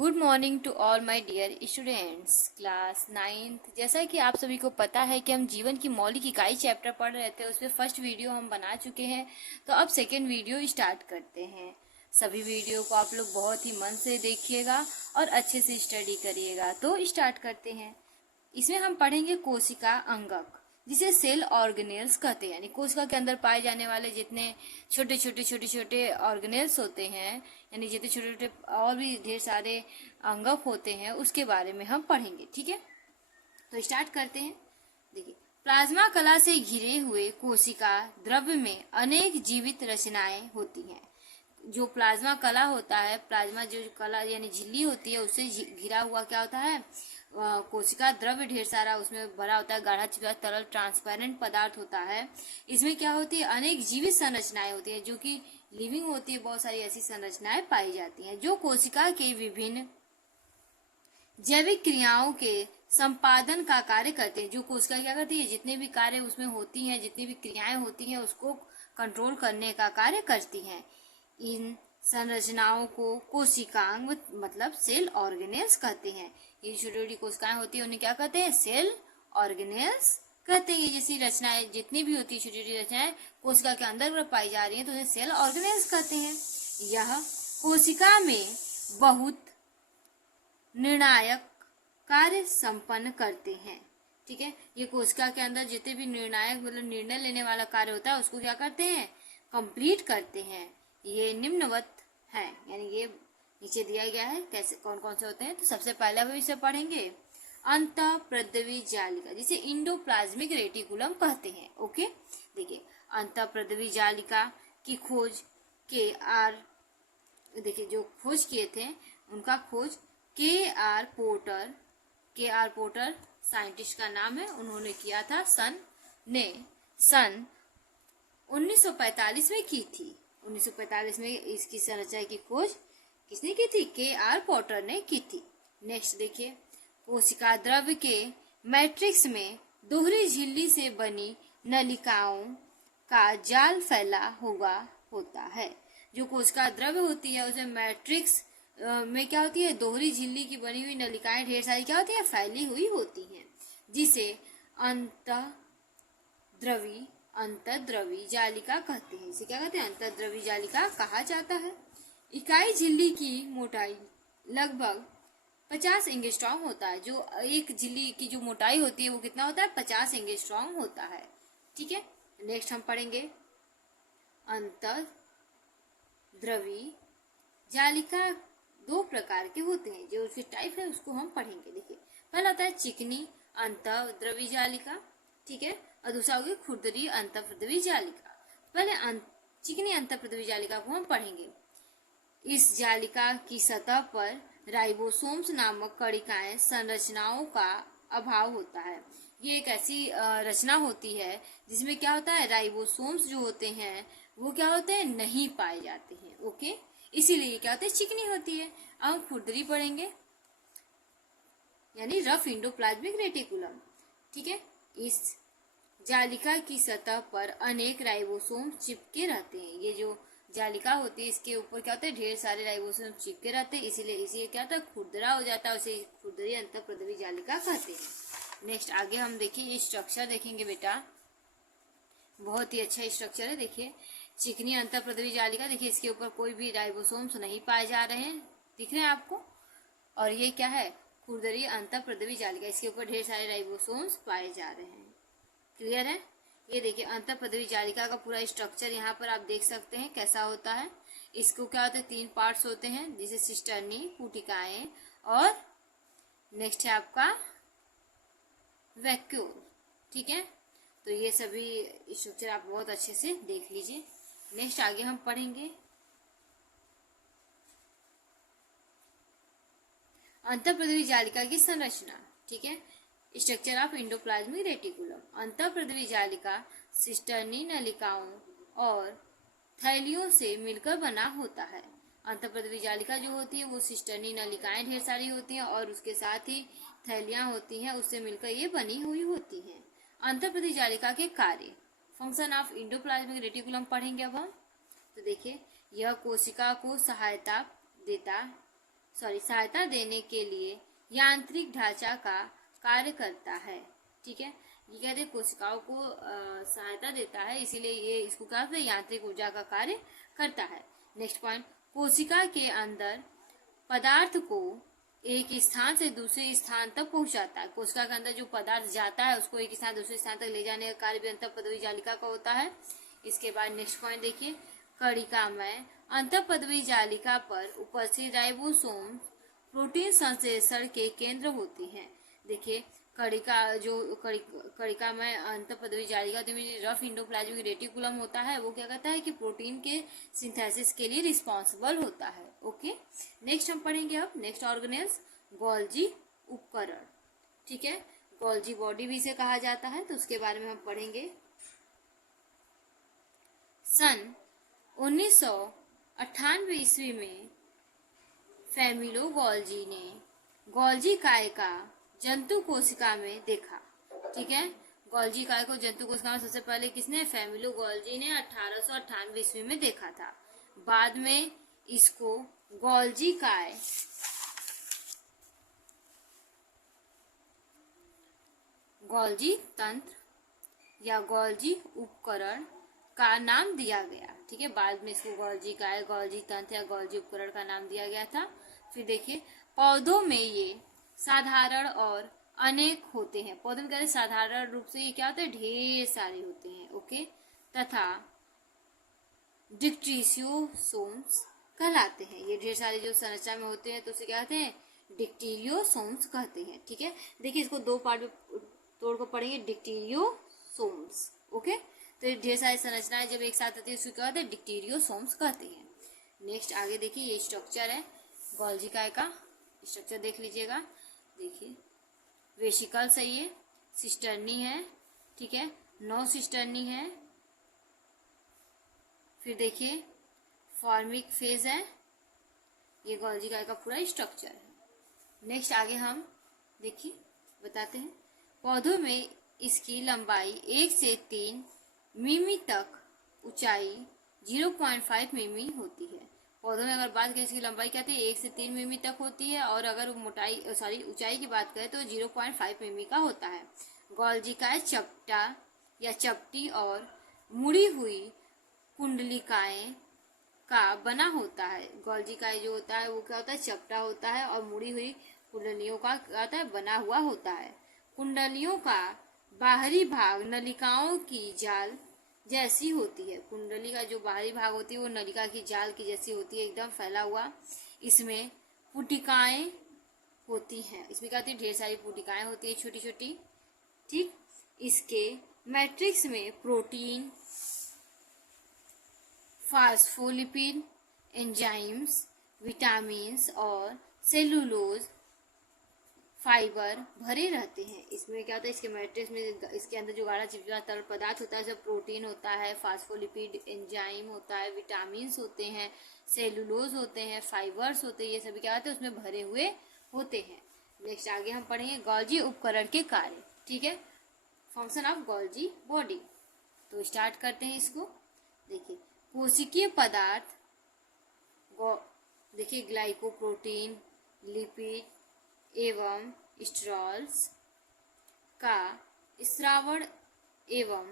Good morning to all my dear students class 9th। जैसा कि आप सभी को पता है कि हम जीवन की मौलिक इकाई चैप्टर पढ़ रहे थे, उसमें फर्स्ट वीडियो हम बना चुके हैं। तो अब सेकेंड वीडियो स्टार्ट करते हैं। सभी वीडियो को आप लोग बहुत ही मन से देखिएगा और अच्छे से स्टडी करिएगा। तो स्टार्ट करते हैं। इसमें हम पढ़ेंगे कोशिका अंगक, जिसे सेल ऑर्गेनेल्स कहते हैं। यानी कोशिका के अंदर पाए जाने वाले जितने छोटे छोटे ऑर्गेनेल्स होते हैं, यानी जितने छोटे छोटे और भी ढेर सारे अंगक होते हैं, उसके बारे में हम पढ़ेंगे। ठीक है, तो स्टार्ट करते हैं। देखिए, प्लाज्मा कला से घिरे हुए कोशिका द्रव्य में अनेक जीवित रचनाएं होती हैं। जो प्लाज्मा कला होता है, प्लाज्मा जो कला यानी झिल्ली होती है, उससे घिरा हुआ क्या होता है, कोशिका द्रव्य ढेर सारा उसमें भरा होता है। गाढ़ा चिपचिपा तरल ट्रांसपेरेंट पदार्थ होता है। इसमें क्या होती है, अनेक जीवित संरचनाएं होती है, जो कि लिविंग होती है। बहुत सारी ऐसी संरचनाएं पाई जाती हैं जो कोशिका के विभिन्न जैविक क्रियाओं के संपादन का कार्य करते हैं। जो कोशिका क्या करती है, जितने भी कार्य उसमें होती हैं, जितनी भी क्रियाएं होती हैं, उसको कंट्रोल करने का कार्य करती हैं। इन संरचनाओं को कोशिकांग मतलब सेल ऑर्गेनेल्स कहते हैं। ये छोटी छोटी कोशिकाएं होती है, उन्हें क्या कहते हैं, सेल ऑर्गेनेल्स कहते हैं। जैसी रचनाएं जितनी भी होती है, छोटी छोटी रचनाएं कोशिका के अंदर पाई जा रही है, तो उन्हें सेल ऑर्गेनेल्स कहते हैं। यह कोशिका में बहुत निर्णायक कार्य संपन्न करते हैं। ठीक है, ये कोशिका के अंदर जितने भी निर्णायक मतलब निर्णय लेने वाला कार्य होता है, उसको क्या करते हैं, कंप्लीट करते हैं। ये निम्नवत है, यानी ये नीचे दिया गया है कैसे कौन कौन से होते हैं। तो सबसे पहले हम इसे पढ़ेंगे, अंतःप्रद्रवी जालिका, जिसे इंडोप्लाज्मिक रेटिकुलम कहते हैं। ओके, देखिए, अंतःप्रद्रवी जालिका की खोज देखिए जो खोज किए थे, उनका खोज के आर पोर्टर साइंटिस्ट का नाम है, उन्होंने किया था। सन 1945 में की थी। 1945 में इसकी संरचना की खोज किसने की थी, के आर पोर्टर ने की थी। नेक्स्ट देखिए, कोशिका द्रव्य के मैट्रिक्स में दोहरी झिल्ली से बनी नलिकाओं का जाल फैला हुआ होता है। जो कोशिका द्रव्य होती है, उसमें मैट्रिक्स में क्या होती है, दोहरी झिल्ली की बनी हुई नलिकाएं ढेर सारी क्या होती है, फैली हुई होती हैं, जिसे अंतःद्रवी जालिका कहते हैं। इसे क्या कहते हैं, अंतःद्रवी जालिका कहा जाता है। इकाई झिल्ली की मोटाई लगभग 50 एंगस्ट्रॉम होता है। जो एक झिल्ली की जो मोटाई होती है, वो कितना होता है, 50 एंगस्ट्रॉम होता है। ठीक है, नेक्स्ट हम पढ़ेंगे, अंतःद्रवी जालिका दो प्रकार के होते हैं। जो उसके टाइप है उसको हम पढ़ेंगे। देखिए, पहला होता है चिकनी अंतःद्रवी जालिका, ठीक है, और दूसरा होगी खुरदरी अंतःप्रद्रवी जालिका। पहले चिकनी अंतःप्रद्रवी जालिका को हम पढ़ेंगे। इस जालिका की सतह पर राइबोसोम्स नामक कणिकाएं संरचनाओं का अभाव होता है। ये एक ऐसी रचना होती है जिसमें क्या होता है, राइबोसोम्स जो होते हैं वो क्या होते हैं, नहीं पाए जाते हैं। ओके, इसीलिए क्या होते हैं, चिकनी होती है। अब हम खुरदरी पढ़ेंगे, यानी रफ इंडोप्लाज्मिक रेटिकुलम। ठीक है, इस जालिका की सतह पर अनेक राइबोसोम चिपके रहते हैं। ये जो जालिका होती है, इसके ऊपर क्या होता है, ढेर सारे राइबोसोम चिपके रहते हैं, इसीलिए इसे क्या होता है, खुरदरा हो जाता है। उसे खुरदरी अंतःप्रद्रवी जालिका कहते हैं। नेक्स्ट आगे हम देखिए, ये स्ट्रक्चर देखेंगे बेटा, बहुत ही अच्छा स्ट्रक्चर है। देखिए, चिकनी अंतःप्रद्रवी जालिका, देखिए इसके ऊपर कोई भी राइबोसोम्स नहीं पाए जा रहे हैं, दिख रहे हैं आपको। और ये क्या है, खुरदरी अंतःप्रद्रवी जालिका, इसके ऊपर ढेर सारे राइबोसोम्स पाए जा रहे हैं। क्लियर है। ये देखिए, अंतःप्रद्रवी जालिका का पूरा स्ट्रक्चर यहाँ पर आप देख सकते हैं कैसा होता है। इसको क्या होता है, 3 पार्ट्स होते हैं, जिसे सिस्टर्नी, पुटिकाएं और नेक्स्ट है आपका वैक्यूल। ठीक है, तो ये सभी स्ट्रक्चर आप बहुत अच्छे से देख लीजिए। नेक्स्ट आगे हम पढ़ेंगे, अंतःप्रद्रवी जालिका की संरचना। ठीक है, स्ट्रक्चर ऑफ इंडोप्लाज्मिक रेटिकुलम। अंतःप्रद्रवी जालिका सिस्टर्नी नलिकाओं और थैलियों से मिलकर बना होता है। अंतःप्रद्रवी जालिका जो होती है, वो सिस्टर्नी नलिकाएं ढेर सारी होती हैं और उसके साथ ही थैलियां होती हैं, उससे मिलकर ये बनी हुई होती हैं। अंतःप्रद्रवी जालिका के कार्य, फंक्शन ऑफ इंडोप्लाज्मिक रेटिकुलम पढ़ेंगे अब हम। तो देखिए, यह कोशिका को सहायता देने के लिए यांत्रिक ढांचा का कार्य करता है। ठीक है, ये कहते हैं कोशिकाओं को सहायता देता है, इसीलिए ये इसको क्या कहते हैं, यांत्रिक ऊर्जा का कार्य करता है। नेक्स्ट पॉइंट, कोशिका के अंदर पदार्थ को एक स्थान से दूसरे स्थान तक पहुंचाता है। कोशिका के अंदर जो पदार्थ जाता है उसको एक स्थान दूसरे स्थान तक ले जाने का कार्य भी अंतःपदवी जालिका का होता है। इसके बाद नेक्स्ट पॉइंट देखिए, कणिका में अंतःपदवी जालिका पर उपस्थित राइबोसोम प्रोटीन संश्लेषण के केंद्र होते हैं। देखिए कणिका में अंतःपदवी जालिका रफ इंडोप्लाज्मिक रेटिकुलम होता है, वो क्या करता है कि प्रोटीन के सिंथेसिस के लिए रिस्पॉन्सिबल होता है। ओके, नेक्स्ट हम पढ़ेंगे अब नेक्स्ट ऑर्गेनेल्स, गोल्जी उपकरण। ठीक है, गोल्जी बॉडी भी इसे कहा जाता है, तो उसके बारे में हम पढ़ेंगे। सन 1998 ईस्वी में फैमिलो गोल्जी ने गोल्जी काय का जंतु कोशिका में देखा। ठीक है, गोल्जी काय को जंतु कोशिका में सबसे पहले किसने, फैमिलो गोल्जी ने 1898 ईस्वी में देखा था। बाद में इसको गोल्जी काय गोल्जी तंत्र या गोल्जी उपकरण का नाम दिया गया। ठीक है, बाद में इसको गोल्जी काय, गोल्जी तंत्र या गोल्जी उपकरण का नाम दिया गया था। फिर देखिए, पौधों में ये साधारण और अनेक होते हैं। पौधों में साधारण रूप से ये क्या होता है, ढेर सारे होते हैं। ओके, तथा डिक्टीरियोसोम्स कहलाते हैं। ये ढेर सारे जो संरचना में होते हैं तो उसे क्या कहते हैं, डिक्टीरियोसोम्स कहते हैं। ठीक है, देखिए इसको दो पार्ट में तोड़ कर पढ़ेंगे, डिक्टीरियोसोम्स। ओके, तो ढेर सारी संरचनाएं जब एक साथ होती है उसको क्या कहते हैं, डिक्टीरियोसोम्स कहते हैं। नेक्स्ट आगे देखिए, ये स्ट्रक्चर है गोल्जी काय का, स्ट्रक्चर देख लीजिएगा। देखिए वेसिकल सही है, सिस्टर्नी है। ठीक है, 9 सिस्टर्नी है। फिर देखिए फॉर्मिक फेज है। ये गोल्जी काय का पूरा स्ट्रक्चर है। नेक्स्ट आगे हम देखिए बताते हैं, पौधों में इसकी लंबाई 1 से 3 मिमी तक, ऊंचाई 0.5 मिमी होती है। पौधों में अगर बात करें इसकी लंबाई क्या होती है, 1 से 3 मिमी तक होती है, और अगर ऊंचाई की बात करें तो 0.5 मिमी का होता है। गोल्जी काय चपटा या चपटी और मुड़ी हुई कुंडलिकाएं का बना होता है। गोल्जी काय जो होता है वो क्या होता है, चपटा होता है और मुड़ी हुई कुंडलियों का क्या होता है, बना हुआ होता है। कुंडलियों का बाहरी भाग नलिकाओं की जाल जैसी होती है। कुंडली का जो बाहरी भाग होती है वो नलिका की जाल की जैसी होती है, एकदम फैला हुआ। इसमें पुटिकाएं होती हैं। इसमें क्या होती है, ढेर सारी पुटिकाएं होती है, छोटी छोटी। ठीक, इसके मैट्रिक्स में प्रोटीन, फास्फोलिपिड, एंजाइम्स, विटामिन्स और सेलुलोज फाइबर भरे रहते हैं। इसमें क्या होता है, इसके मैट्रिक्स में इसके अंदर जो गाढ़ा चिपचिपा तरल पदार्थ होता है, जब प्रोटीन होता है, फास्फोलिपिड, एंजाइम होता है, विटामिन्स होते हैं, सेलुलोज होते हैं, फाइबर्स होते हैं, ये सभी क्या होते हैं उसमें भरे हुए होते हैं। नेक्स्ट आगे हम पढ़ेंगे गोल्जी उपकरण के कार्य। ठीक है, फंक्शन ऑफ गोल्जी बॉडी। तो स्टार्ट करते हैं इसको। देखिए कोशिकीय पदार्थ, देखिए ग्लाइकोप्रोटीन, लिपिड एवं स्टेरॉल्स का स्रावण एवं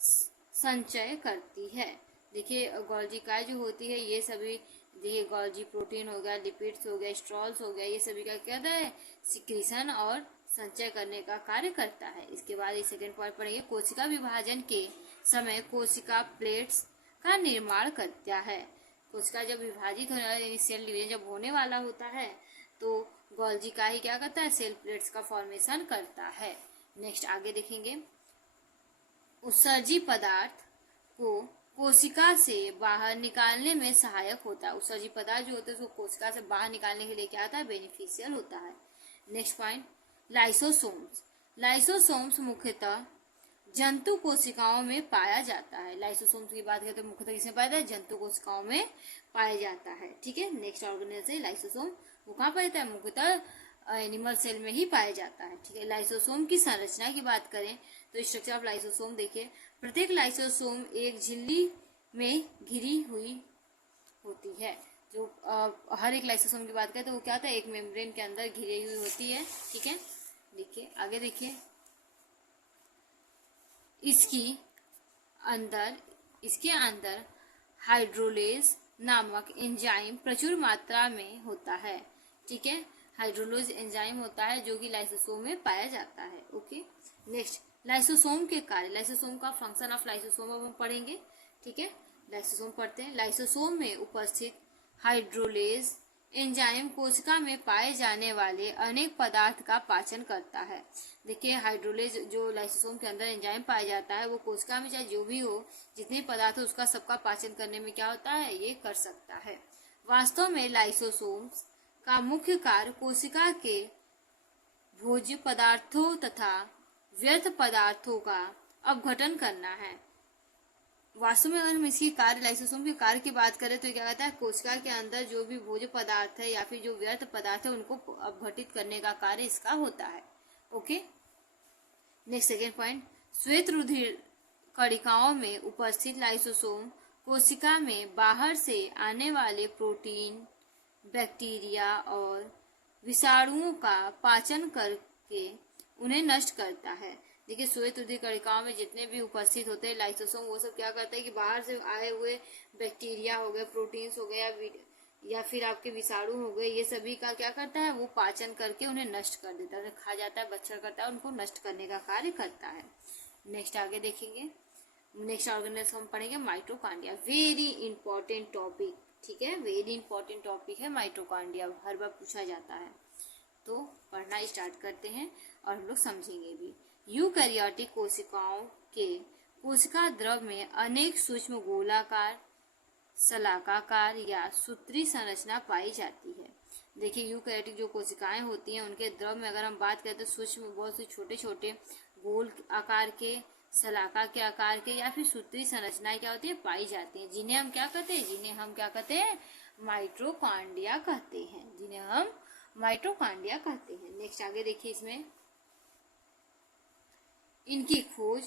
संचय करती है। देखिए गोल्जी काय जो होती है ये सभी, देखिए गोल्जी प्रोटीन हो गया, लिपिड्स हो गया, स्टेरॉल्स हो गया, ये सभी का क्या होता है, सिक्रीशन और संचय करने का कार्य करता है। इसके बाद इस सेकेंड पॉइंट पढ़ेंगे, कोशिका विभाजन के समय कोशिका प्लेट्स का निर्माण करता है। कोशिका जब विभाजित होने वाला, सेल डिवीजन जब होने वाला होता है तो गोल्जी काय ही क्या करता है, सेल प्लेट्स का फॉर्मेशन करता है। नेक्स्ट आगे देखेंगे, उत्सर्जी पदार्थ को कोशिका से बाहर निकालने में सहायक होता है। उत्सर्जी पदार्थ जो होते हैं उसको कोशिका से बाहर निकालने के लिए क्या होता है, बेनिफिशियल होता है। Next point, lysosomes. लाइसोसोम्स मुख्यतः जंतु कोशिकाओं में पाया जाता है। लाइसोसोम्स की बात करें तो मुख्यतः किसमें पाया जाता है, जंतु कोशिकाओं में पाया जाता है। ठीक है, नेक्स्ट ऑर्गेनेल है लाइसोसोम, वो कहाँ पाया जाता है, मुख्यतः एनिमल सेल में ही पाया जाता है। ठीक है, लाइसोसोम की संरचना की बात करें तो स्ट्रक्चर ऑफ लाइसोसोम देखिए, प्रत्येक लाइसोसोम एक झिल्ली में घिरी हुई होती है। जो हर एक लाइसोसोम की बात करें तो वो क्या होता है, एक मेम्ब्रेन के अंदर घिरी हुई होती है। ठीक है, देखिए आगे देखिए, इसके अंदर हाइड्रोलेज नामक एंजाइम प्रचुर मात्रा में होता है। ठीक है, हाइड्रोलेज एंजाइम होता है जो कि लाइसोसोम में पाया जाता है। ओके, नेक्स्ट लाइसोसोम के कार्य, लाइसोसोम का फंक्शन ऑफ लाइसोसोम अब हम पढ़ेंगे। ठीक है, लाइसोसोम पढ़ते हैं। लाइसोसोम में उपस्थित हाइड्रोलेज एंजाइम कोशिका में पाए जाने वाले अनेक पदार्थ का पाचन करता है। देखिए, हाइड्रोलेज जो लाइसोसोम के अंदर एंजाइम पाया जाता है वो कोशिका में चाहे जो भी हो, जितने पदार्थ हो उसका सबका पाचन करने में क्या होता है, ये कर सकता है। वास्तव में लाइसोसोम्स का मुख्य कार्य कोशिका के भोज्य पदार्थों तथा व्यर्थ पदार्थों का अपघटन करना है। वास्तव में अगर हम इसकी कार्य, लाइसोसोम के कार्य की बात करें तो क्या कहता है, कोशिका के अंदर जो भी भोज्य पदार्थ है या फिर जो व्यर्थ पदार्थ है उनको अपघटित करने का कार्य इसका होता है। ओके, नेक्स्ट सेकेंड पॉइंट, श्वेत रुधिर कणिकाओं में उपस्थित लाइसोसोम कोशिका में बाहर से आने वाले प्रोटीन, बैक्टीरिया और विषाणुओं का पाचन करके उन्हें नष्ट करता है। देखिए, श्वेत रुधिर कणिकाओं में जितने भी उपस्थित होते हैं लाइसोसोम, वो सब क्या करते हैं कि बाहर से आए हुए बैक्टीरिया हो गए, प्रोटीन्स हो गए या फिर आपके विषाणु हो गए, ये सभी का क्या करता है, वो पाचन करके उन्हें नष्ट कर देता है, उन्हें खा जाता है, भक्षण करता है, उनको नष्ट करने का कार्य करता है। नेक्स्ट आगे देखेंगे, नेक्स्ट ऑर्गेनेल्स हम पढ़ेंगे माइटोकॉन्ड्रिया। Very important topic. ठीक है, वेरी इंपॉर्टेंट टॉपिक है माइटोकॉन्ड्रिया, हर बार पूछा जाता है। तो पढ़ना स्टार्ट करते हैं और हम लोग समझेंगे भी। यूकैरियोटिक कोशिकाओं के कोशिका द्रव में अनेक सूक्ष्म गोलाकार, शलाकाकार या सूत्री संरचना पाई जाती है। देखिए, यूकैरियोटिक जो कोशिकाएं होती हैं उनके द्रव में अगर हम बात करें तो सूक्ष्म, बहुत से छोटे छोटे गोल आकार के, शलाका के आकार के या फिर सूत्री संरचनाएं क्या होती है, पाई जाती हैं, जिन्हें हम क्या कहते हैं, माइटोकॉन्ड्रिया कहते हैं, नेक्स्ट आगे देखिए, इसमें इनकी खोज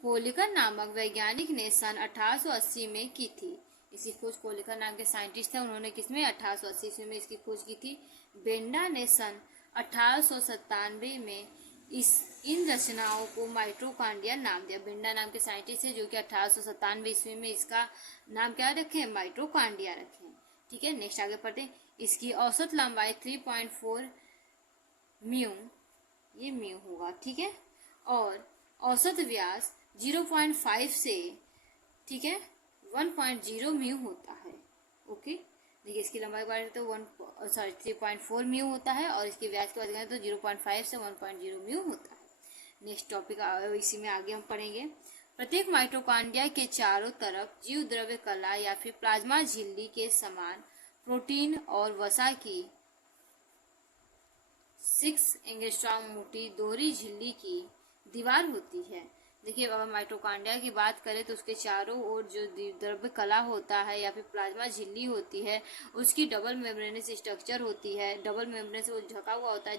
कोलिकर नामक वैज्ञानिक ने सन 1880 में की थी। इसकी खोज कोलिकर नाम के साइंटिस्ट थे, उन्होंने किसमें 1880 में इसकी खोज की थी। बेंडा ने सन 1897 में इन रचनाओं को माइटोकॉन्ड्रिया नाम दिया। बेंडा नाम के साइंटिस्ट है जो कि 1897 ईस्वी में इसका नाम क्या रखे, माइटोकॉन्ड्रिया रखे। ठीक है, नेक्स्ट आगे पढ़ते हैं। इसकी औसत लंबाई 3.4 म्यू, ये म्यू होगा, ठीक है, और औसत व्यास 0.5 से, ठीक है, 1.0 म्यू होता है। ओके, देखिए इसकी लंबाई बात तो 3.4 म्यू होता है और इसके व्यास की बात करें तो 0.5 से 1.0 म्यू होता है। नेक्स्ट टॉपिक इसी में आगे हम पढ़ेंगे। प्रत्येक माइटोकॉन्ड्रिया के चारों तरफ जीव द्रव्य कला या फिर प्लाज्मा झिल्ली के समान प्रोटीन और वसा की 6 एंगस्ट्रॉम मोटी दोहरी झिल्ली की दीवार होती है। देखिए, अगर माइटोकॉन्ड्रिया की बात करें तो उसके चारों ओर जो द्रव्य कला होता है या फिर प्लाज्मा झिल्ली होती है, उसकी डबल मेम्ब्रेनस स्ट्रक्चर होती है, डबल मेम्ब्रेन से वो ढका हुआ होता है,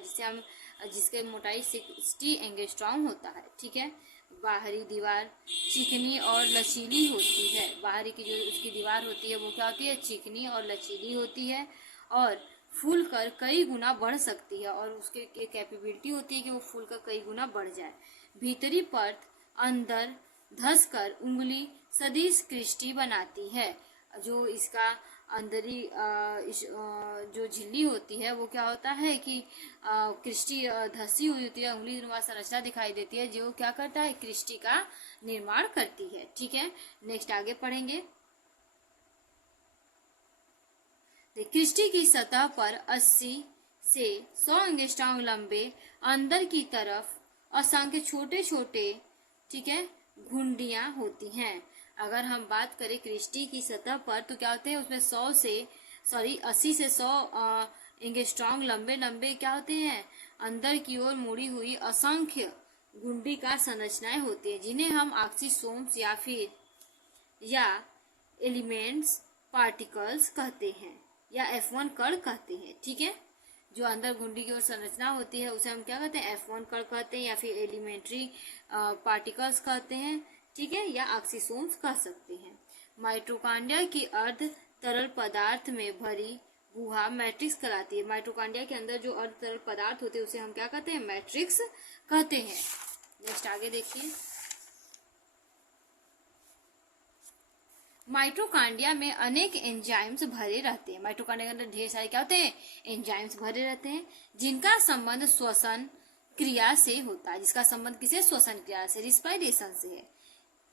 जिसके मोटाई 60 एंगस्ट्रॉम होता है। ठीक है, बाहरी दीवार चिकनी और लचीली होती है। बाहरी की जो उसकी दीवार होती है वो क्या होती है, चिकनी और लचीली होती है और फूल कर कई गुना बढ़ सकती है, और उसके कैपेबिलिटी होती है कि वो फूल कर कई गुना बढ़ जाए। भीतरी परत अंदर धंसकर उंगली सदिश कृष्टि बनाती है। जो इसका अंदरी जो झिल्ली होती है वो क्या होता है कि कृष्टि धसी हुई होती है, उंगली नुमा संरचना दिखाई देती है जो क्या करता है, कृष्टि का निर्माण करती है। ठीक है, नेक्स्ट आगे पढ़ेंगे। कृष्टि की सतह पर 80 से 100 एंगस्ट्रॉम लंबे अंदर की तरफ असंख्य छोटे छोटे, ठीक है, घुंडियां होती हैं। अगर हम बात करें कृष्टि की सतह पर तो क्या होते हैं, उसमें 80 से 100 एंगस्ट्रॉम लंबे लंबे क्या होते हैं, अंदर की ओर मुड़ी हुई असंख्य घुंडी का संरचनाएं होती है, जिन्हें हम ऑक्सीसोम्स या एलिमेंट्स पार्टिकल्स कहते हैं या F1 कण कहते हैं। ठीक है, जो अंदर घुंडी की ओर संरचना होती है उसे हम क्या कहते हैं, F1 कण कहते हैं या फिर एलिमेंट्री पार्टिकल्स कहते हैं। ठीक है, या ऑक्सीसोम्स कह सकते हैं। माइटोकॉन्ड्रिया की अर्ध तरल पदार्थ में भरी गुहा मैट्रिक्स कहलाती है। माइटोकॉन्ड्रिया के अंदर जो अर्ध तरल पदार्थ होते हैं उसे हम क्या कहते हैं? मैट्रिक्स कहते हैं। नेक्स्ट आगे देखिए, माइटोकॉन्ड्रिया में अनेक एंजाइम्स भरे रहते हैं। माइटोकॉन्ड्रिया के अंदर ढेर सारे क्या होते हैं? एंजाइम्स भरे रहते हैं, जिनका संबंध श्वसन क्रिया से होता है। जिसका संबंध किसे? श्वसन क्रिया से, रिस्पायरेशन से है।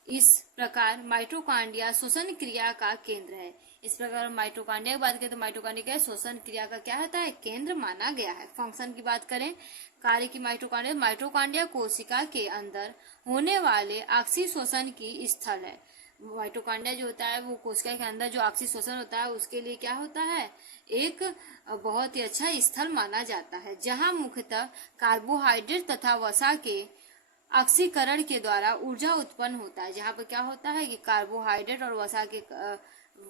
इस प्रकार माइटोकॉन्ड्रिया श्वसन क्रिया का केंद्र है। इस प्रकार माइटोकॉन्ड्रिया की बात करें तो माइटोकॉन्ड्रिया क्या है? श्वसन क्रिया का क्या होता है? केंद्र माना गया है। फंक्शन की बात करें, कार्य की माइटोकॉन्ड्रिया कोशिका के अंदर होने वाले ऑक्सी श्वसन की स्थल है। माइटोकॉन्ड्रिया जो होता है वो कोशिका के अंदर जो ऑक्सी श्वसन होता है उसके लिए क्या होता है? एक बहुत ही अच्छा स्थल माना जाता है, जहां मुख्यतः कार्बोहाइड्रेट तथा वसा के ऑक्सीकरण के द्वारा ऊर्जा उत्पन्न होता है। जहाँ पर क्या होता है कि कार्बोहाइड्रेट और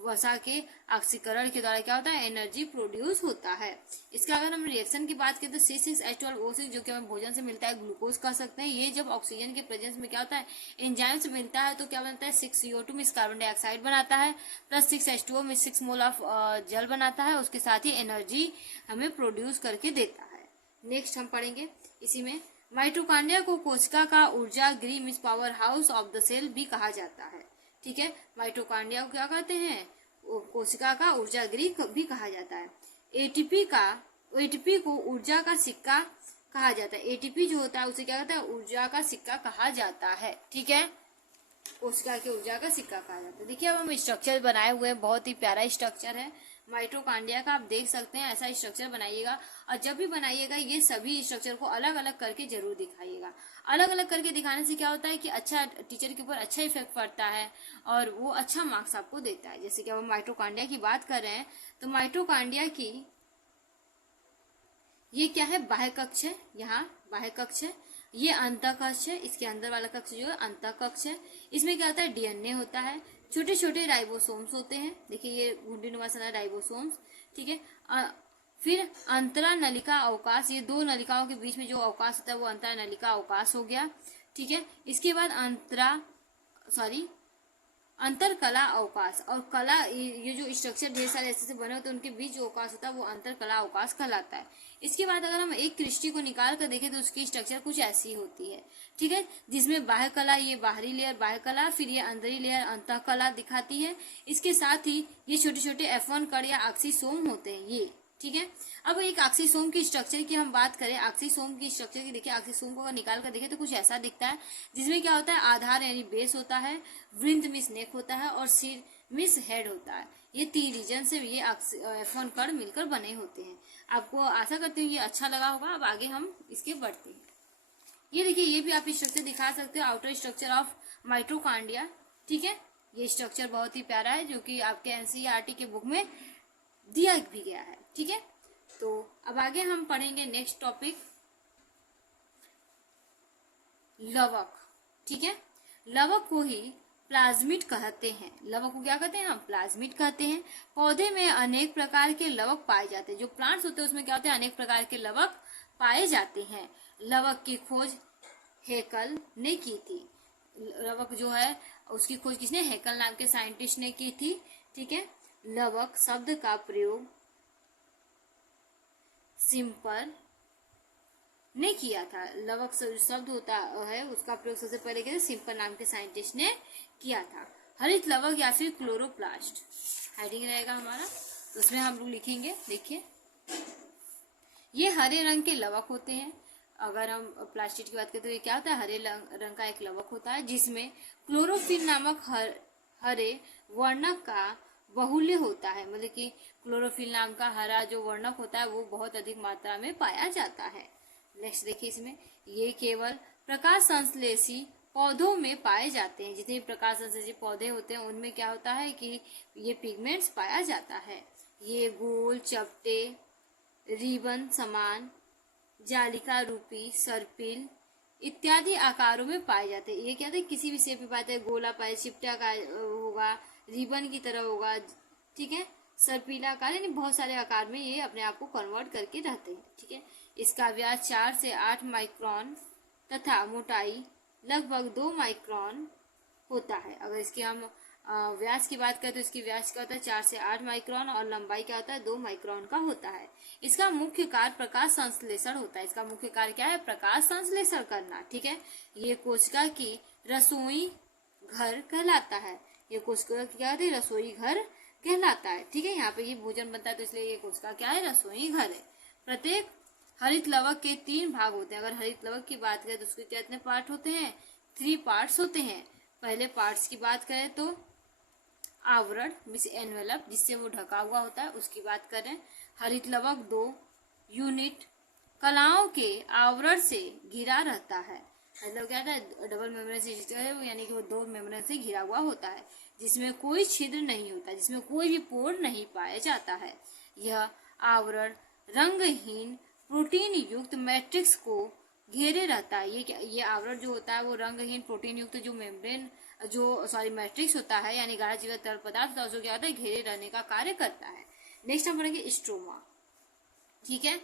वसा के ऑक्सीकरण के द्वारा क्या होता है? एनर्जी प्रोड्यूस होता है। इसका अगर हम रिएक्शन की बात करें तो C6H12O6 जो कि हमें भोजन से मिलता है, ग्लूकोज कह सकते हैं। ये जब ऑक्सीजन के प्रेजेंस में क्या होता है? एंजाइम से मिलता है तो क्या बनता है? 6CO2 में कार्बन डाइऑक्साइड बनाता है, प्लस 6H2O में 6 मोल ऑफ जल बनाता है। उसके साथ ही एनर्जी हमें प्रोड्यूस करके देता है। नेक्स्ट हम पढ़ेंगे इसी में, माइटोकॉन्ड्रिया को कोशिका का ऊर्जा गृह means power house of the cell भी कहा जाता है। ठीक है, माइटोकॉन्ड्रिया को क्या कहते हैं? कोशिका का ऊर्जा गृह भी कहा जाता है। एटीपी को ऊर्जा का सिक्का कहा जाता है। एटीपी जो होता है उसे क्या कहता है? ऊर्जा का सिक्का कहा जाता है। ठीक है, कोशिका के ऊर्जा का सिक्का कहा जाता है। देखिए अब हम स्ट्रक्चर बनाए हुए हैं, बहुत ही प्यारा स्ट्रक्चर है माइटोकॉन्ड्रिया का। आप देख सकते हैं, ऐसा स्ट्रक्चर बनाइएगा और जब भी बनाइएगा ये सभी स्ट्रक्चर को अलग अलग करके जरूर दिखाइएगा। अलग अलग करके दिखाने से क्या होता है कि अच्छा टीचर के ऊपर अच्छा इफेक्ट पड़ता है और वो अच्छा मार्क्स आपको देता है। जैसे कि अब हम माइटोकॉन्ड्रिया की बात कर रहे हैं तो माइटोकॉन्ड्रिया की ये क्या है? बाह्य कक्ष है, यहाँ बाह्य कक्ष है। ये अंतःकक्ष है, इसके अंदर वाला कक्ष जो है अंतःकक्ष है। इसमें क्या होता है? डीएनए होता है, छोटे छोटे राइबोसोम्स होते हैं। देखिए ये घुंडीनुमा सा राइबोसोम्स। ठीक है, फिर अंतरा नलिका अवकाश, ये दो नलिकाओं के बीच में जो अवकाश होता है वो अंतरा नलिका अवकाश हो गया। ठीक है, इसके बाद अंतर कला अवकाश और कला, ये जो स्ट्रक्चर ढेर सारे ऐसे बने होते हैं उनके बीच जो अवकाश होता है वो अंतर कला अवकाश कहलाता है। इसके बाद अगर हम एक कृष्टि को निकाल कर देखें तो उसकी स्ट्रक्चर कुछ ऐसी होती है। ठीक है, जिसमें बाह्य कला, ये बाहरी लेयर बाह्य कला, फिर ये अंदरी लेयर अंतः कला दिखाती है। इसके साथ ही ये छोटे छोटे F1 कण या ऑक्सीसोम होते हैं ये। ठीक है, अब एक ऑक्सीसोम की स्ट्रक्चर की हम बात करें, ऑक्सीसोम की स्ट्रक्चर की देखिए, ऑक्सीसोम को अगर निकाल कर देखें तो कुछ ऐसा दिखता है, जिसमें क्या होता है? आधार यानी बेस होता है, वृंत मिस नेक होता है और सिर मिस हेड होता है। ये 3 रीजन से ये F1 कण मिलकर बने होते हैं। आपको आशा करती हूँ ये अच्छा लगा होगा। अब आगे हम इसके बढ़ते हैं। ये देखिए, ये भी आप स्ट्रक्चर दिखा सकते हो, आउटर स्ट्रक्चर ऑफ माइटोकॉन्ड्रिया। ठीक है, ये स्ट्रक्चर बहुत ही प्यारा है जो कि आपके एनसीईआरटी के बुक में दिया भी गया है। ठीक है, तो अब आगे हम पढ़ेंगे नेक्स्ट टॉपिक, लवक। ठीक है, लवक को ही प्लाज्मिड कहते हैं। लवक को क्या कहते हैं? हम प्लाज्मिड कहते हैं। पौधे में अनेक प्रकार के लवक पाए जाते हैं। जो प्लांट्स होते हैं उसमें क्या होते हैं? अनेक प्रकार के लवक पाए जाते हैं। लवक की खोज हेकल ने की थी। लवक जो है उसकी खोज किसने? हेकल नाम के साइंटिस्ट ने की थी। ठीक है, लवक शब्द का प्रयोग सिंपल ने किया था। लवक शब्द होता है उसका प्रयोग सबसे पहले किया सिंपल नाम के साइंटिस्ट ने किया था। हरित लवक या फिर क्लोरोप्लास्ट हेडिंग रहेगा हमारा, तो उसमें हम लोग लिखेंगे। देखिए ये हरे रंग के लवक होते हैं। अगर हम प्लास्टिक की बात करें तो ये क्या होता है? हरे रंग का एक लवक होता है जिसमें क्लोरोफिल नामक हरे वर्णक का बहुल्य होता है। मतलब कि क्लोरोफिल नाम का हरा जो वर्णक होता है वो बहुत अधिक मात्रा में पाया जाता है। नेक्स्ट देखिए, इसमें ये केवल प्रकाश संश्लेषी पौधों में पाए जाते हैं। जितने प्रकाश संश्लेषी पौधे होते हैं उनमें क्या होता है कि ये पिगमेंट्स पाया जाता है। ये गोल, चपटे, रिबन समान, जालिका रूपी, सर्पिल इत्यादि आकारों में पाए जाते हैं। ये क्या है? किसी भी शेप में पाते हैं। गोला पाए, चिपटा का होगा, रिबन की तरह होगा। ठीक है, सर्पिला आकार यानी बहुत सारे आकार में ये अपने आप को कन्वर्ट करके रहते हैं। ठीक है, इसका व्यास 4 से 8 माइक्रोन तथा मोटाई लगभग 2 माइक्रोन होता है। अगर इसकी हम व्यास की बात करें तो इसकी व्यास क्या होता है 4 से 8 माइक्रोन और लंबाई क्या होता है 2 माइक्रोन का होता है। इसका मुख्य कार्य प्रकाश संश्लेषण होता है। इसका मुख्य कार्य क्या है? प्रकाश संश्लेषण करना। ठीक है, ये कोशिका की रसोई घर कहलाता है। ये कोशिका क्या होती है? रसोई घर कहलाता है। ठीक है, यहाँ पे ये भोजन बनता है तो इसलिए ये कोशिका क्या है? रसोई घर है। प्रत्येक हरित लवक के 3 भाग होते हैं। अगर हरित लवक की बात करें तो उसके कितने पार्ट होते हैं? 3 पार्ट्स होते हैं। पहले पार्ट्स की बात करें तो आवरण मीन्स एनवेलप, जिससे वो ढका हुआ होता है, उसकी बात करें। हरित लवक 2 यूनिट कलाओं के आवरण से घिरा रहता है। मतलब क्या होता है? डबल मेम्ब्रेन से है, यानी कि वो 2 मेम्ब्रेन से घिरा हुआ होता है, जिसमें कोई छिद्र नहीं होता, जिसमें कोई भी पोर नहीं पाया जाता है। यह आवरण रंगहीन प्रोटीन युक्त मैट्रिक्स को घेरे रहता है। ये आवरण जो होता है वो रंगहीन प्रोटीन युक्त जो मेम्ब्रेन मैट्रिक्स होता है, यानी गाढ़ा जीवित तरल पदार्थ होता है, उसको क्या होता है? घेरे रहने का कार्य करता है। नेक्स्ट हम पढ़ेंगे स्ट्रोमा। ठीक है,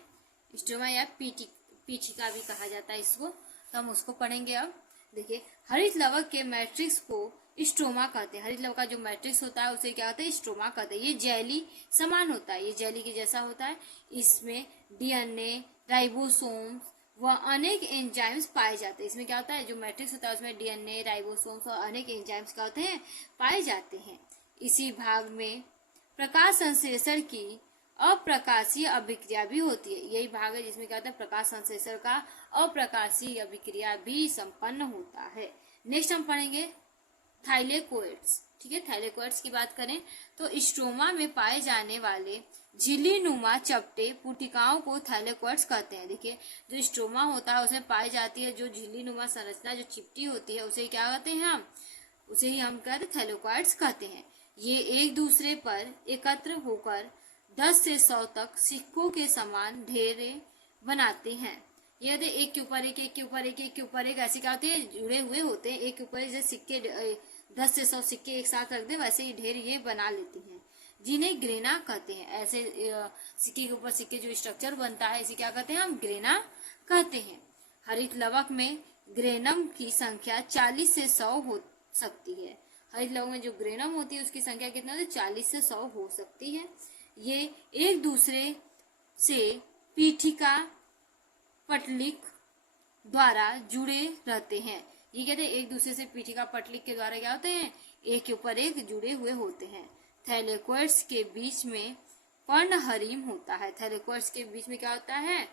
स्ट्रोमा या पीठिका भी कहा जाता है इसको, तो हम उसको पढ़ेंगे। अब देखिए, हरित लवक के मैट्रिक्स को स्ट्रोमा कहते हैं। हरित लवक का जो मैट्रिक्स होता है उसे क्या होता है? स्ट्रोमा कहते हैं। ये जेली समान होता है, ये जेली के जैसा होता है। इसमें डीएनए, राइबोसोम व अनेक एंजाइम्स पाए जाते हैं। इसमें क्या होता है? जो मैट्रिक्स होता है उसमें डीएनए, राइबोसोम्स और अनेक एंजाइम्स क्या होते हैं? पाए जाते हैं। इसी भाग में प्रकाश संश्लेषण की अप्रकाशीय अभिक्रिया भी होती है। यही भाग है जिसमें क्या होता है? प्रकाश संश्लेषण का अप्रकाशीय अभिक्रिया भी संपन्न होता है। नेक्स्ट हम पढ़ेंगे थाइलेकोइड्स। ठीक है, थाइलेकोइड्स की बात करें तो स्ट्रोमा में पाए जाने वाले झिल्ली नुमा चपटे पुटिकाओं को थाइलेकोइड्स कहते हैं। देखिए, जो स्ट्रोमा होता है उसमें पाई जाती है जो झिल्ली नुमा संरचना जो चिपटी होती है उसे क्या कहते हैं? उसे ही हम कहते हैं थाइलेकोइड्स कहते हैं। ये एक दूसरे पर एकत्र होकर 10 से 100 तक सिक्कों के समान ढेरे बनाते हैं। ये एक के ऊपर एक, एक के ऊपर एक, एक के ऊपर एक, ऐसे क्या होते हैं? जुड़े हुए होते हैं। एक के ऊपर जैसे सिक्के 10 से 100 सिक्के एक साथ रख दे वैसे ही ढेर ये बना लेती हैं, जिन्हें ग्रेना कहते हैं। ऐसे सिक्के के ऊपर सिक्के जो स्ट्रक्चर बनता है इसे क्या कहते हैं? हम ग्रेना कहते हैं। हरित लवक में ग्रेनम की संख्या 40 से 100 हो सकती है। हरित लवक में जो ग्रेनम होती है उसकी संख्या कितना होती है? 40 से 100 हो सकती है। ये एक दूसरे से पीठिका पटलिक द्वारा जुड़े रहते हैं। ये कहते हैं एक दूसरे से पीठिका पटलिक के द्वारा क्या होते हैं? एक के ऊपर एक जुड़े हुए होते हैं। थैलेकोइड्स के बीच में पर्णहरिम होता है। थैलेकोइड्स के बीच में क्या होता है?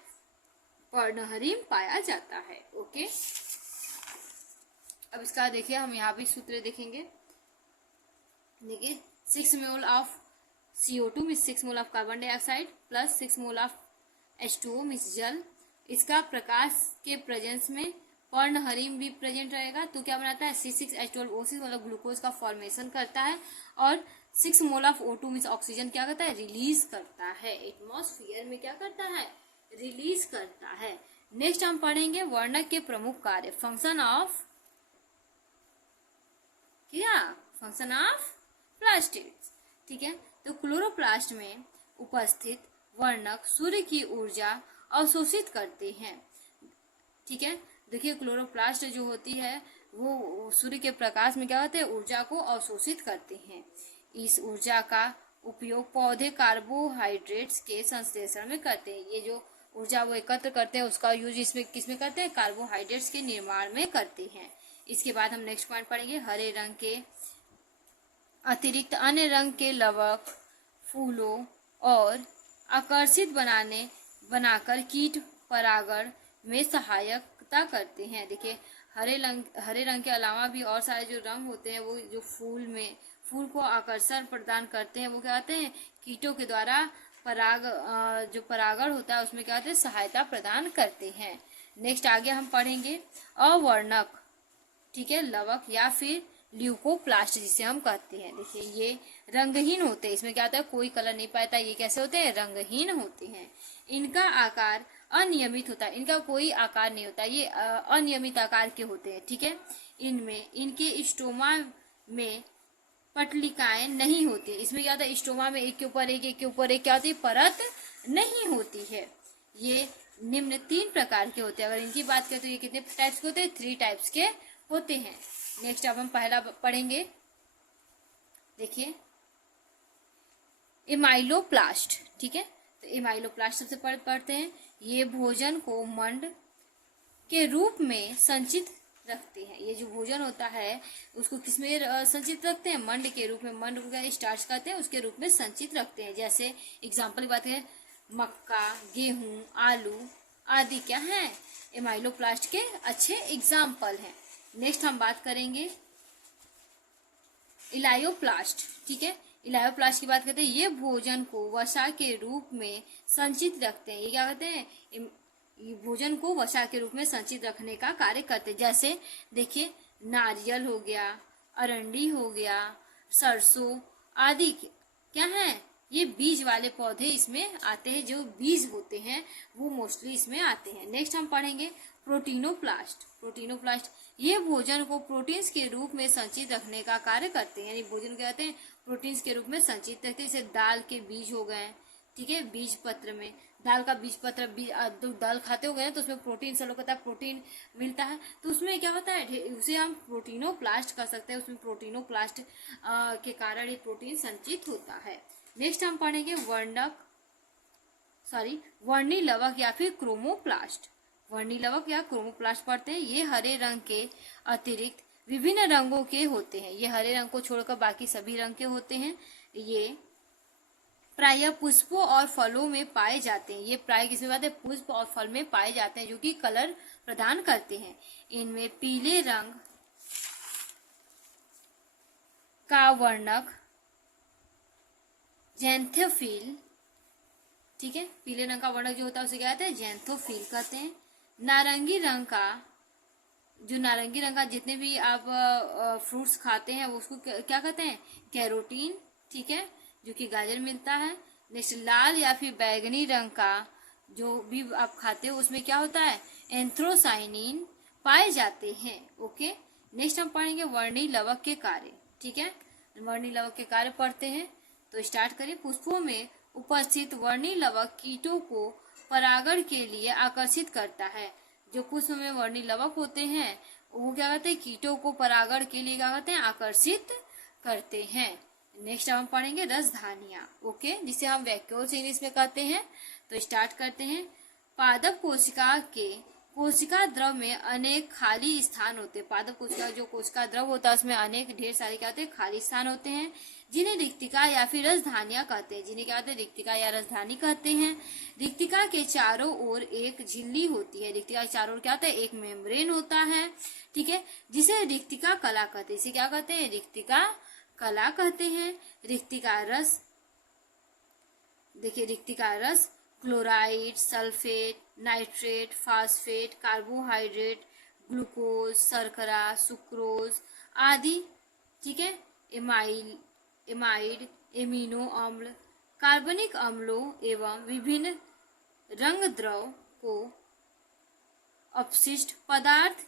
पर्णहरिम पाया जाता है। ओके, अब इसका देखिए, हम यहाँ भी सूत्र देखेंगे। देखिए, 6 mole of CO2 means 6 mole of carbon dioxide plus 6 mole of H2O means जल। इसका प्रकाश के प्रेजेंस में पर्णहरिम भी प्रेजेंट रहेगा तो क्या बनाता है? C6H12O6 मतलब ग्लूकोज का फॉर्मेशन करता है। और 6 mole of O2 means oxygen क्या करता है? रिलीज करता है। एटमॉस्फेयर में क्या करता है? रिलीज करता है। नेक्स्ट हम पढ़ेंगे वर्णक के प्रमुख कार्य, फंक्शन ऑफ प्लास्टिड्स। ठीक है, तो क्लोरोप्लास्ट में उपस्थित वर्णक सूर्य की ऊर्जा अवशोषित करते हैं। ठीक है, देखिए, क्लोरोप्लास्ट जो होती है वो सूर्य के प्रकाश में क्या होते हैं? ऊर्जा को अवशोषित करते हैं। इस ऊर्जा का उपयोग पौधे कार्बोहाइड्रेट्स के संश्लेषण में करते हैं। ये जो ऊर्जा वो एकत्र करते हैं उसका यूज इसमें किसमें करते हैं? कार्बोहाइड्रेट्स के निर्माण में करते हैं। इसके बाद हम नेक्स्ट पॉइंट पढ़ेंगे, हरे रंग के अतिरिक्त अन्य रंग के लवक फूलों और आकर्षित बनाकर कीट परागण में सहायता करते हैं। देखिए, हरे रंग के अलावा भी और सारे जो रंग होते हैं वो जो फूल को आकर्षण प्रदान करते हैं वो क्या होते हैं? कीटों के द्वारा जो परागण होता है उसमें क्या होते हैं? सहायता प्रदान करते हैं। नेक्स्ट आगे हम पढ़ेंगे अवर्णक, ठीक है, लवक या फिर ल्यूकोप्लास्ट जिसे हम कहते हैं। देखिए, ये रंगहीन होते हैं। इसमें क्या होता है? कोई कलर नहीं पाता। ये कैसे होते हैं? रंगहीन होते हैं। इनका आकार अनियमित होता है। इनका कोई आकार नहीं होता, ये अनियमित आकार के होते हैं। ठीक है, इनके स्टोमा में पटलिकाएं नहीं होती। इसमें क्या होता है? स्टोमा में एक के ऊपर एक क्या होती है? परत नहीं होती है। ये निम्न 3 प्रकार के होते हैं। अगर इनकी बात करें तो ये कितने टाइप्स के होते हैं? 3 टाइप्स के होते हैं। नेक्स्ट अब हम पहला पढ़ेंगे देखिए एमाइलोप्लास्ट, ठीक है। तो एमाइलोप्लास्ट सबसे पढ़ते हैं। ये भोजन को मंड के रूप में संचित रखते हैं। ये जो भोजन होता है उसको किसमें संचित रखते हैं? मंड के रूप में। मंड को क्या स्टार्च कहते हैं, उसके रूप में संचित रखते हैं। जैसे एग्जाम्पल की बात करें, मक्का, गेहूं, आलू आदि क्या है? एमाइलोप्लास्ट के अच्छे एग्जाम्पल हैं। नेक्स्ट हम बात करेंगे इलायोप्लास्ट, ठीक है। इलायोप्लास्ट की बात करते हैं। ये भोजन को वसा के रूप में संचित रखते हैं। ये क्या कहते हैं? ये भोजन को वसा के रूप में संचित रखने का कार्य करते हैं। जैसे देखिए नारियल हो गया, अरंडी हो गया, सरसों आदि क्या है? ये बीज वाले पौधे इसमें आते हैं। जो बीज होते हैं वो मोस्टली इसमें आते हैं। नेक्स्ट हम पढ़ेंगे प्रोटीनोप्लास्ट। प्रोटीनोप्लास्ट ये भोजन को प्रोटीन्स के रूप में संचित रखने का कार्य करते हैं। यानी भोजन क्या कहते हैं? प्रोटीन्स के रूप में संचित रखते हैं। जैसे दाल के बीज हो गए, ठीक है, बीज पत्र में दाल का बीज पत्र, तो दाल खाते हो गए तो उसमें प्रोटीन, सब लोग कहता है प्रोटीन मिलता है। तो उसमें क्या होता है? उसे हम प्रोटीनोप्लास्ट कर सकते हैं। उसमें प्रोटीनोप्लास्ट के कारण ये प्रोटीन संचित होता है। नेक्स्ट हम पढ़ेंगे वर्णी लवक या फिर क्रोमोप्लास्ट। वर्णी लवक या क्रोमोप्लास्ट पढ़ते हैं। ये हरे रंग के अतिरिक्त विभिन्न रंगों के होते हैं। ये हरे रंग को छोड़कर बाकी सभी रंग के होते हैं। ये प्रायः पुष्पों और फलों में पाए जाते हैं। ये प्राय किसमें पाते हैं? पुष्प और फल में पाए जाते हैं, जो कि कलर प्रदान करते हैं। इनमें पीले रंग का वर्णक ज़ैंथोफिल, ठीक है, पीले रंग का वर्णक जो होता है उसे क्या कहते हैं? ज़ैंथोफिल कहते हैं। नारंगी रंग का जितने भी आप फ्रूट्स खाते हैं वो उसको क्या कहते हैं? कैरोटीन, ठीक है, जो कि गाजर मिलता है। नेक्स्ट लाल या फिर बैगनी रंग का जो भी आप खाते हो उसमें क्या होता है? एंथ्रोसाइनिन पाए जाते हैं। ओके, नेक्स्ट हम पढ़ेंगे वर्णी लवक के कार्य, ठीक है। वर्णी लवक के कार्य पढ़ते हैं तो स्टार्ट करें। पुष्पों में उपस्थित वर्णी लवक कीटों को परागण के लिए आकर्षित करता है। जो पुष्प में वर्णी लवक होते हैं वो क्या करते हैं? कीटों को परागण के लिए क्या करते हैं? आकर्षित करते हैं। नेक्स्ट हम पढ़ेंगे रसधानियां, ओके, जिसे हम वैक्यूल्स इंग्लिश में कहते हैं। तो स्टार्ट करते हैं। पादप कोशिका के कोशिका द्रव में अनेक खाली स्थान होते हैं। पादप कोशिका जो कोशिका द्रव होता है उसमें अनेक ढेर सारे क्या होते हैं? खाली स्थान होते हैं, जिन्हें रिक्तिका या फिर रसधानियां कहते हैं। जिन्हें क्या कहते हैं? रिक्तिका या रसधानी कहते हैं। रिक्तिका के चारों ओर एक झिल्ली होती है। रिक्तिका के चारों ओर क्या होता है? एक मेम्ब्रेन होता है, ठीक है, जिसे रिक्तिका कला कहते हैं। इसे क्या कहते हैं? रिक्तिका कला कहते हैं। रिक्तिका रस, देखिए रिक्तिका रस chloride, sulphate, nitrate, phosphate, carbohydrate, glucose, शर्करा, सुक्रोज आदि, ठीक है, एमाइड, एमिनो अम्ल, कार्बनिक अम्लों एवं विभिन्न रंग द्रव को अपशिष्ट पदार्थ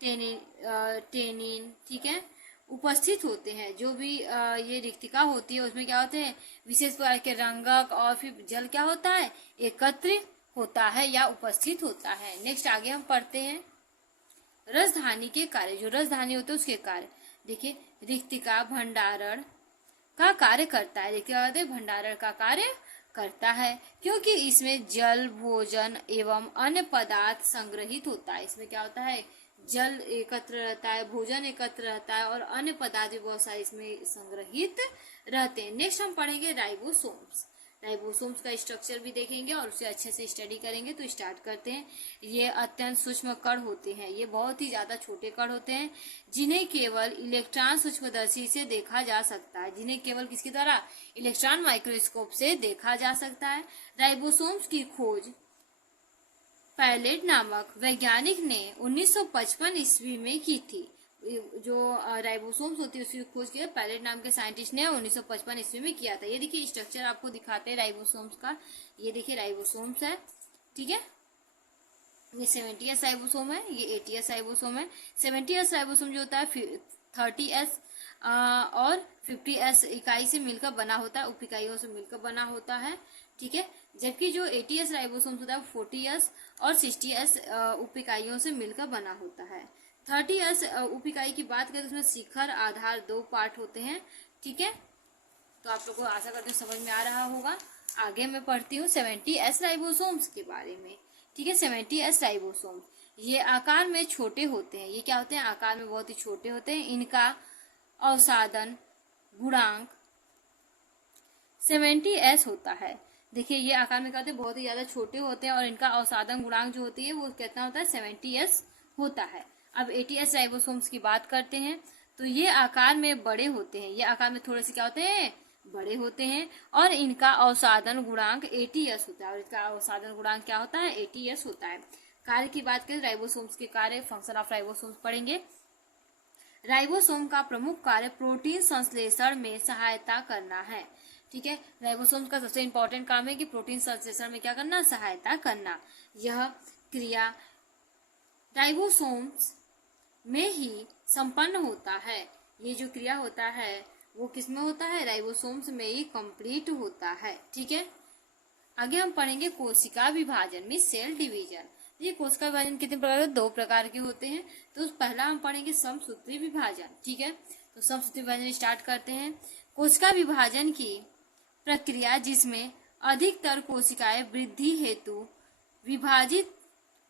टेनिन, ठीक है, उपस्थित होते हैं। जो भी ये रिक्तिका होती है उसमें क्या होते हैं? विशेष प्रकार के रंगक और फिर जल क्या होता है? एकत्र होता है या उपस्थित होता है। नेक्स्ट आगे हम पढ़ते हैं रसधानी के कार्य। जो रसधानी होते हैं उसके कार्य देखिए। रिक्तिका भंडारण का कार्य करता है। रिक्तिका भंडारण का कार्य करता है क्योंकि इसमें जल, भोजन एवं अन्य पदार्थ संग्रहित होता है। इसमें क्या होता है? जल एकत्र रहता है, भोजन एकत्र रहता है और अन्य पदार्थ भी बहुत सारे इसमें संग्रहित रहते हैं। नेक्स्ट हम पढ़ेंगे राइबोसोम्स। राइबोसोम्स का स्ट्रक्चर भी देखेंगे और उसे अच्छे से स्टडी करेंगे। तो स्टार्ट करते हैं। ये अत्यंत सूक्ष्म कण होते हैं। ये बहुत ही ज्यादा छोटे कण होते हैं जिन्हें केवल इलेक्ट्रॉन सूक्ष्मदर्शी से देखा जा सकता है। जिन्हें केवल किसके द्वारा? इलेक्ट्रॉन माइक्रोस्कोप से देखा जा सकता है। राइबोसोम्स की खोज पैलेट नामक वैज्ञानिक ने 1955 ईस्वी में की थी। जो राइबोसोम्स होती है उसकी खोज की पैलेट नाम के साइंटिस्ट ने 1955 ईस्वी में किया था। ये देखिए स्ट्रक्चर आपको दिखाते हैं राइबोसोम्स का। ये देखिए राइबोसोम्स है, ठीक है। ये 70S राइबोसोम है, ये 80S राइबोसोम है। 70S राइबोसोम जो होता है 30S और 50S इकाई से मिलकर बना होता है, उप इकाइयों से मिलकर बना होता है, ठीक है। जबकि जो 80S राइबोसोम होता है 40S और 60S उप इकाइयों से मिलकर बना होता है। 30s उप इकाई की बात करें तो उसमें शिखर आधार 2 पार्ट होते हैं। ठीक है, तो आप लोगों को आशा करती हूँ समझ में आ रहा होगा। आगे मैं पढ़ती हूँ 70s राइबोसोम्स के बारे में। ठीक है, 70s राइबोसोम ये आकार में छोटे होते हैं। ये क्या होते हैं? आकार में बहुत ही छोटे होते हैं। इनका अवसादन गुणांक 70s होता है। देखिए, ये आकार में क्या होते हैं? बहुत ही ज्यादा छोटे होते हैं और इनका अवसादन गुणांक जो होती है वो कितना होता है? 70s होता है। अब 80s राइबोसोम्स की बात करते हैं तो ये आकार में बड़े होते हैं। ये आकार में थोड़े से क्या होते हैं? बड़े होते हैं और इनका अवसादन गुणांक 80s होता है। और इसका अवसादन गुणांक क्या होता है? 80s होता है। कार्य की बात करें, राइबोसोम्स के कार्य, फंक्शन ऑफ राइबोसोम्स पढ़ेंगे। राइबोसोम का प्रमुख कार्य प्रोटीन संश्लेषण में सहायता करना है। ठीक है, राइबोसोम का सबसे इंपॉर्टेंट काम है कि प्रोटीन संश्लेषण में क्या करना? सहायता करना। यह क्रिया राइबोसोम्स में ही संपन्न होता है। ये जो क्रिया होता है वो किसमें होता है? राइबोसोम्स में ही कंप्लीट होता है। ठीक है, आगे हम पढ़ेंगे कोशिका विभाजन में सेल डिवीजन। ये कोशिका विभाजन कितने प्रकार के? 2 प्रकार के होते हैं। तो पहला हम पढ़ेंगे समसूत्री विभाजन। ठीक है, तो समसूत्री विभाजन स्टार्ट करते हैं। कोशिका विभाजन की प्रक्रिया जिसमें अधिकतर कोशिकाएं वृद्धि हेतु विभाजित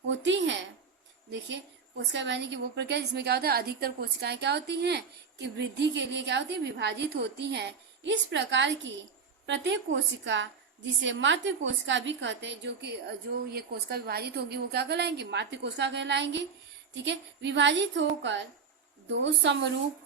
होती हैं। देखिए, कोशिका विभाजन की वो प्रक्रिया जिसमें क्या होता है? अधिकतर कोशिकाएं क्या होती हैं कि वृद्धि के लिए क्या होती है? विभाजित होती हैं। इस प्रकार की प्रत्येक कोशिका, जिसे मातृ कोशिका भी कहते हैं, जो ये कोशिका विभाजित होगी वो क्या कहलाएंगी? मातृ कोशिका कहलाएंगी। ठीक है, विभाजित होकर 2 समरूप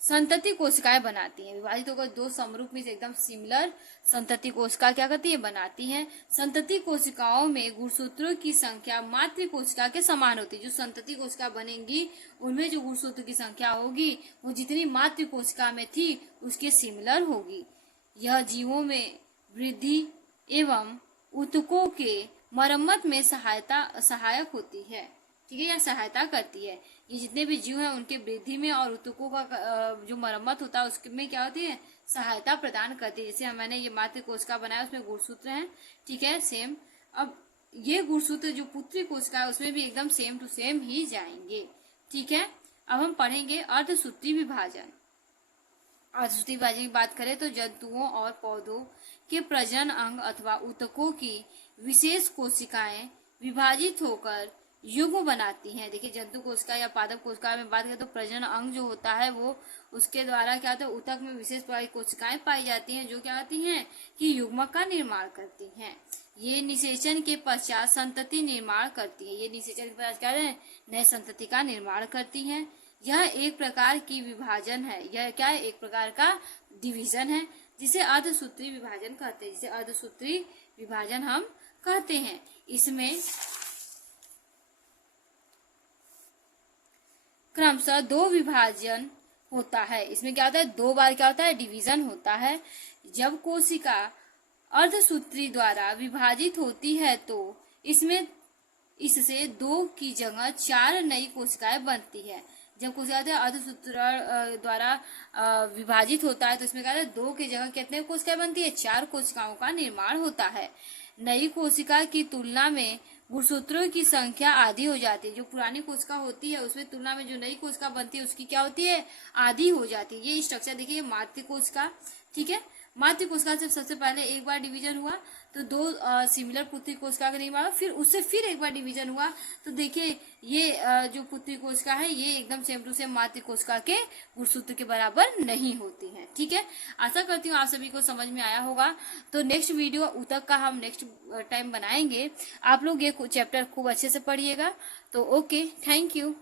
संतति कोशिकाएं बनाती हैं। विभाजित होकर 2 समरूप में एकदम सिमिलर संतति कोशिका क्या करती है? बनाती हैं। संतति कोशिकाओं में गुणसूत्रों की संख्या मातृ कोशिका के समान होती है। जो संतति कोशिका बनेंगी उनमें जो गुणसूत्र की संख्या होगी वो जितनी मातृ कोशिका में थी उसके सिमिलर होगी। यह जीवों में वृद्धि एवं ऊतकों के मरम्मत में सहायक होती है। ठीक है, या सहायता करती है। ये जितने भी जीव हैं उनके वृद्धि में और ऊतकों का जो मरम्मत होता है उसमें क्या होती है? सहायता प्रदान करती है। जैसे मैंने ये मातृ कोशिका बनाया उसमें गुणसूत्र हैं। ठीक है, सेम। अब ये गुणसूत्र जो पुत्री कोशिका है उसमें भी एकदम सेम टू सेम ही जाएंगे। ठीक है, अब हम पढ़ेंगे अर्धसूत्री विभाजन। अर्धसूत्री विभाजन की बात करें तो जंतुओं और पौधों के प्रजनन अंग अथवा ऊतकों की विशेष कोशिकाएं विभाजित होकर युग्म बनाती हैं। देखिए, जंतु कोशिका या पादप कोशिका में बात करें तो प्रजनन अंग जो होता है वो उसके द्वारा क्या होता है? ऊतक में विशेष प्रकार की कोशिकाएं पाई जाती हैं जो क्या होती हैं कि युग्मक का निर्माण करती हैं। ये निषेचन के पश्चात संतति निर्माण करती है। ये निषेचन के पश्चात क्या है? नए संतति का निर्माण करती हैं। यह एक प्रकार की विभाजन है। यह क्या है? एक प्रकार का डिवीजन है जिसे अर्धसूत्री विभाजन कहते हैं। जिसे अर्धसूत्री विभाजन हम कहते हैं। इसमें क्रमशः 2 विभाजन होता है। इसमें क्या होता है? 2 बार क्या होता है? डिवीजन होता है। जब कोशिका अर्धसूत्री द्वारा विभाजित होती है तो इससे 2 की जगह 4 नई कोशिकाएं बनती है। जब कोशिका अर्धसूत्र द्वारा विभाजित होता है तो इसमें क्या है? 2 की जगह कितने कोशिकाएं बनती है? 4 कोशिकाओं का निर्माण होता है। नई कोशिका की तुलना में गुणसूत्रों की संख्या आधी हो जाती है। जो पुरानी कोशिका होती है उसमें तुलना में जो नई कोशिका बनती है उसकी क्या होती है? आधी हो जाती है। ये स्ट्रक्चर देखिए, मातृ कोशिका। ठीक है, मातृ कोशिका से सबसे पहले एक बार डिवीजन हुआ तो 2 सिमिलर पुत्री कोशिका का निर्माण, फिर उससे फिर एक बार डिवीजन हुआ तो देखिए ये जो पुत्री कोशिका है ये एकदम सेम टू सेम मातृ कोशिका के गुणसूत्र के बराबर नहीं होती है। ठीक है, आशा करती हूँ आप सभी को समझ में आया होगा। तो नेक्स्ट वीडियो ऊतक का हम नेक्स्ट टाइम बनाएंगे। आप लोग ये चैप्टर खूब अच्छे से पढ़िएगा। तो ओके, थैंक यू।